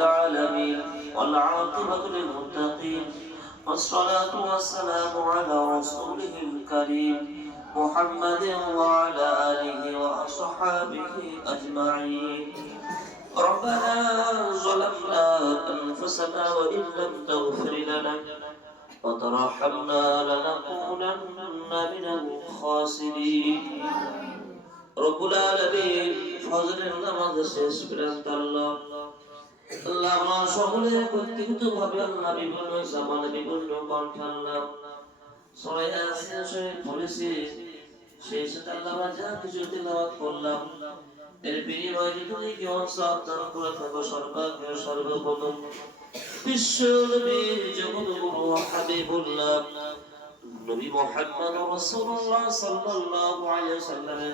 العالمين والعاقبة للمتقين والصلاة والسلام على رسوله الكريم محمد وعلى آله وأصحابه أجمعين ربنا ظلمنا أنفسنا وإن لم تغفر لنا وترحمنا لنكونن من الخاسرين রব্বুল আলামিন ফজরের নামাজ শেষ করেন আল্লাহ আল্লাহ আমরা সকলে ব্যক্তিগত ভাবে আল্লাহ বিভিন্ন জামানে বিভিন্ন কণ্ঠে সবাই আছে, সবাই পড়েছি সেই সাথে আল্লাহ যা কিছু তেলাওয়াত করলাম, এর বিনিময়ে যদি কেউ সব দান করে থাকো সর্বাগ্রে সর্বপ্রথম। বিশ্ব নবীর গুরু হাবিবুল্লাহ, নবী মুহাম্মদ রাসূলুল্লাহ সাল্লাল্লাহু আলাইহি ওয়াসাল্লামের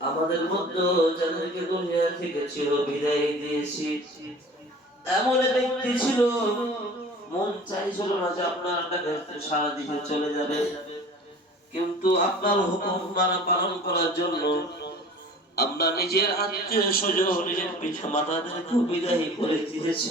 আমাদের মধ্যে যাদেরকে দুনিয়া থেকে চির বিদায় দিয়েছি, এমন ব্যক্তি ছিল, মন চাইছিল না যে আপনার টাকা সারা দিকে চলে যাবে কিন্তু আপনার হুকুম মানা পালন করার জন্য আপনার নিজের আত্মীয় স্বজন, নিজের পিঠা মাতাদেরকে বিদায় করে দিয়েছে।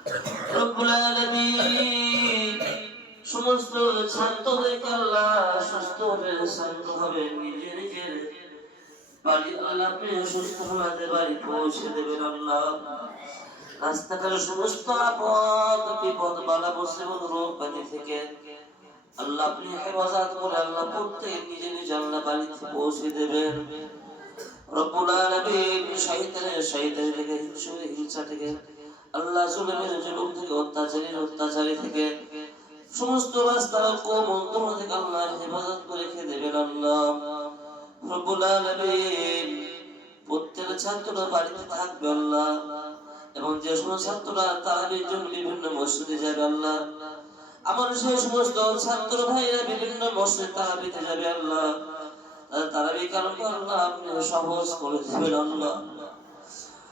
রব্বুল সমস্ত ছাত্রদেরকে সমস্ত আপদ, বিপদ, বালা বসে ব্যাধি থেকে আল্লাহ আপনি হেফাজত করে আল্লাহ প্রত্যেক নিজে নিজে আল্লাহ বাড়িতে পৌঁছে দেবেন। রব্বুল আলামিন, শয়তানের শয়তানি থেকে হিংসা থেকে আল্লাহ অত্যাচারীর অত্যাচারী থেকে সমস্ত থেকে আল্লাহ হেফাজত করে রেখে দেবেন আল্লাহ। প্রত্যেক ছাত্ররা বাড়িতে থাকবে আল্লাহ। এবং যে সমস্ত ছাত্ররা তারাবির জন্য বিভিন্ন মসজিদে যাবে আল্লাহ। আমার সেই সমস্ত ছাত্র ভাইরা বিভিন্ন মসজিদ তারাবিতে যাবে আল্লাহ। তারাবি কারণ আল্লাহ আপনি সহজ করে দিবেন আল্লাহ।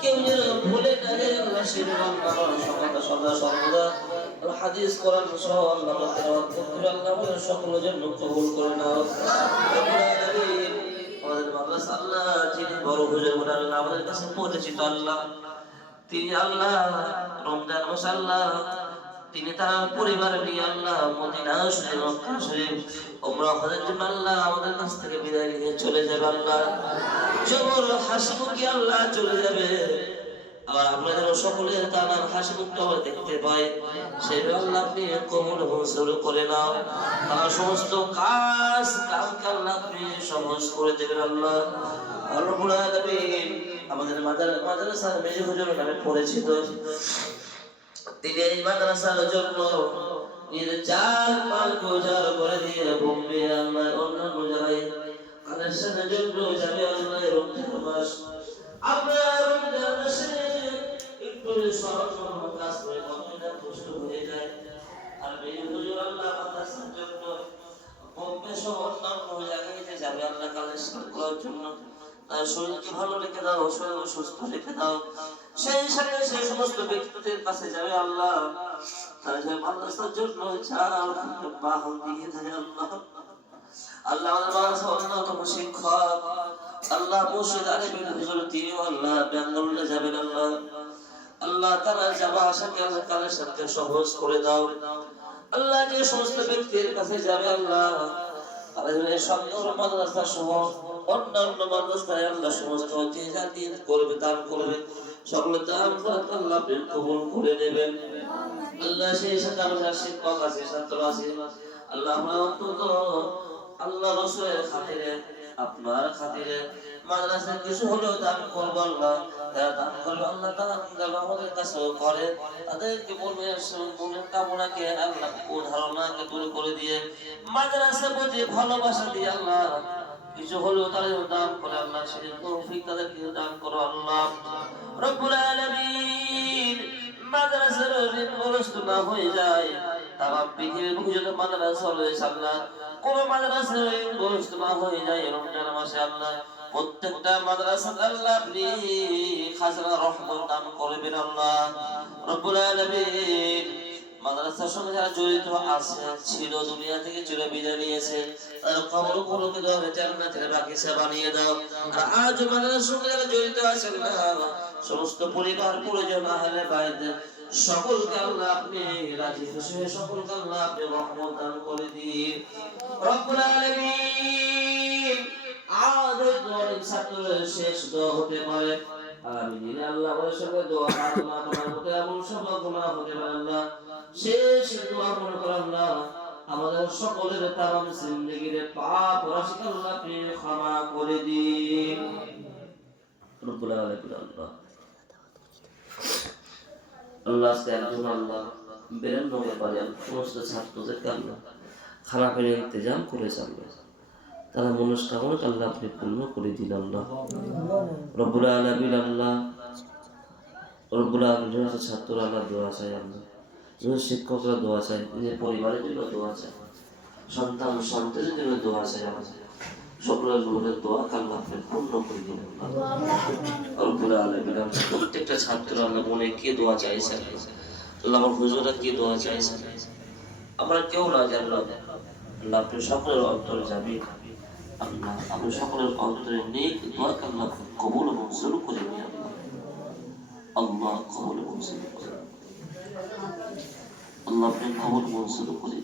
কেউ যেন ভুলে না সেদিন আল্লাহ সকালটা সদা সর্বদা। হাদিস করার সহ আল্লাহ আল্লাহ আমাদের সকলের জন্য কবুল করে নাও আমাদের মাদ্রাসা আল্লাহ, যিনি বড় হুজুর বলে আল্লাহ আমাদের কাছে পরিচিত আল্লাহ। তিনি আল্লাহ, রমজান মাস আল্লাহ তিনি তার পরিবার নিয়ে আল্লাহ মদিনা শরীফ মক্কা শরীফ ওমরা হজের জন্য আল্লাহ আমাদের কাছ থেকে বিদায় নিয়ে চলে যাবে আল্লাহ। জবর হাসি আল্লাহ চলে যাবে। আবার আমরা যেন সকলে তার হাসি মুখটা আবার দেখতে পাই সেই আল্লাহ আপনি কবুল মঞ্জুর করে নাও। আমার সমস্ত কাজ, কামকে আল্লাহ আপনি সহজ করে দেবেন আল্লাহ। আলামিন আমাদের মাদার, মাদ্রাসার মেজে হুজুর নামে পরিচিত। তিনি এই মাদ্রাসার জন্য নিজের চার পাল গোজার করে দিয়ে বোম্বে আল্লাহ অন্যান্য জায়গায়। কালেকশনের জন্য যাবে আল্লাহ রমজান মাস আমরা রমজান মাসে একটু সহজ কাজ করে কতটা কষ্ট হয়ে যায়। আর এই হুজুর আল্লাহ মাদ্রাসার জন্য বোম্বে সহ অন্যান্য জায়গায় যাবে, আল্লাহ কালেকশন করার জন্য শরীরকে ভালো রেখে দাও, শরীর সুস্থ রেখে দাও। সেই সাথে সেই সমস্ত ব্যক্তিদের কাছে যাবে আল্লাহ। মাদ্রাসার জন্য চার বাহন দিয়ে দেয় আল্লাহ। আল্লাহ আল্লাহ সহজ করে দাও। আল্লাহ যে সমস্ত ব্যক্তির কাছে যাবে আল্লাহ, তারা যেন এই সুন্দর মাদ্রাসা সহ অন্যান্য মাদ্রাসায় আল্লাহ সমস্ত যে দিন করবে, দান করবে। সকলে দান করে আল্লাহ আপনি কবুল করে নেবেন। আল্লাহ সেই সাথে আছে, ছাত্র আছে। আল্লাহ অন্তত আল্লাহ রসুলের খাতিরে, আপনার খাতিরে মাদ্রাসায় কিছু হলেও দান করব আল্লাহ। যারা দান করবে, আল্লাহ দান আমাদের কাছেও করে। তাদেরকে বলবে মনের কামনাকে আল্লাহ ধারণাকে দূর করে দিয়ে মাদ্রাসার প্রতি ভালোবাসা দিয়ে আল্লাহ কিছু হলেও তারা দান করে আল্লাহ, সেদিন তৌফিক তাদেরকে দান করো আল্লাহ। রব্বুল আলামিন মাদ্রাসার ঋণগ্রস্ত না হয়ে যায়, তামাম পৃথিবীর বুকে মাদ্রাসা রয়েছে আল্লাহ কোন ঋণগ্রস্ত না হয়ে যায় রমজান মাসে আল্লাহ, প্রত্যেকটা মাদ্রাসা আল্লাহ আপনি খাজনা রহমত দান করবেন আল্লাহ। রব্বুল আলামিন মাদ্রাসার সঙ্গে যারা জড়িত আছে, ছিল দুনিয়া থেকে চির বিদায় নিয়েছে তার কবর গুলোকে দাও জান্নাতের বাগিচা বানিয়ে দাও। আর আজ মাদ্রাসার সঙ্গে যারা জড়িত আছেন সমস্ত পরিবার, পরিজন, আহলে বাইত, সকলকে আল্লাহ আপনি রাজি খুশি হয়ে সকলকে আল্লাহ আপনি রহমত দান করে দিন। রব্বুল আলামিন শেষ দোয়া হতে পারে। আগামী দিনে আল্লাহ সঙ্গে দোয়া আল্লাহ সব হতে পারে, আল্লাহ। শেষ দোয়া মনে করে আল্লাহ আমাদের সকলের জিন্দগির পাপ রাশি আল্লাহ ক্ষমা করে দিন। রব্বুল আলামিন আল্লাহ। আল্লাহ আল্লাহ বেরেন্দ্র ব্যাপারে সমস্ত ইন্তজাম তারা মনস্কামনা আল্লাহ আপনি পূর্ণ করে দিন আল্লাহ। রব্বুল আলামিন আল্লাহ। রব্বুল আলামিন ছাত্র আল্লাহ দোয়া চাই আল্লাহ। যেন শিক্ষকরা দোয়া চায়, নিজের পরিবারের জন্য দোয়া চায়, সন্তান সন্তানের জন্য দোয়া চাই আমাদের। দোয়া করে দিন। দোয়া চাইছে আমার দোয়া কেউ না জানলাম। সকলের অন্তরে যাবি আপনি সকলের অন্তরে নেক দোয়াকে আল্লাহ কবুল করে আপনি কবুল এবং করে।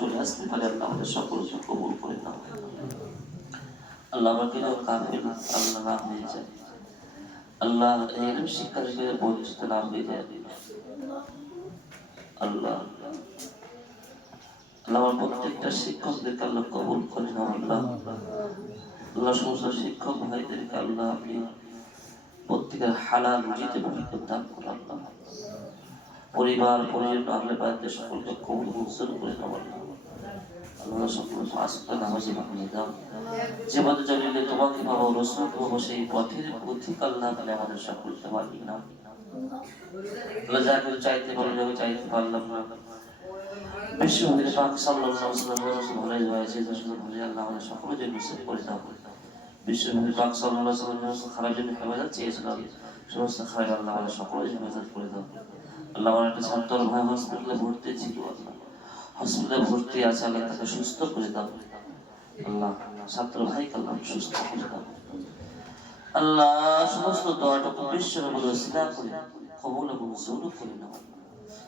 চলে আসতে পারে, আল্লাহ আমাদের সকলকে কবুল করে নাও। আল্লাহ আমাকে যেন কাফের আল্লাহ না হয়ে যায়। আল্লাহ এই শিক্ষা থেকে বঞ্চিত না আল্লাহ আল্লাহ আমার প্রত্যেকটা শিক্ষকদেরকে আল্লাহ কবুল করে নাও আল্লাহ। আল্লাহ সমস্ত শিক্ষক ভাইদেরকে আল্লাহ আপনি প্রত্যেকের হালাল রুজিতে বরকত দান করুন আল্লাহ। পরিবার, পরিজন, আহলে বাইতের সকলকে কবুল মঞ্জুর করে আল্লাহ। আল্লাহ সকল দাও যে চলিলে তোমাকে সেই তাহলে আমাদের সকলকে চাইতে পারো চাইতে পারলাম না। রসুল রসুল রসুল ভাই হসপিটালে ভর্তি আছে আল্লাহ তাকে সুস্থ করে দাও আল্লাহ ছাত্র ভাইকে আল্লাহ সুস্থ করে দাও আল্লাহ সমস্ত দোয়াটুকু মধ্যে সিধা করে কবুল এবং জোর করে নাও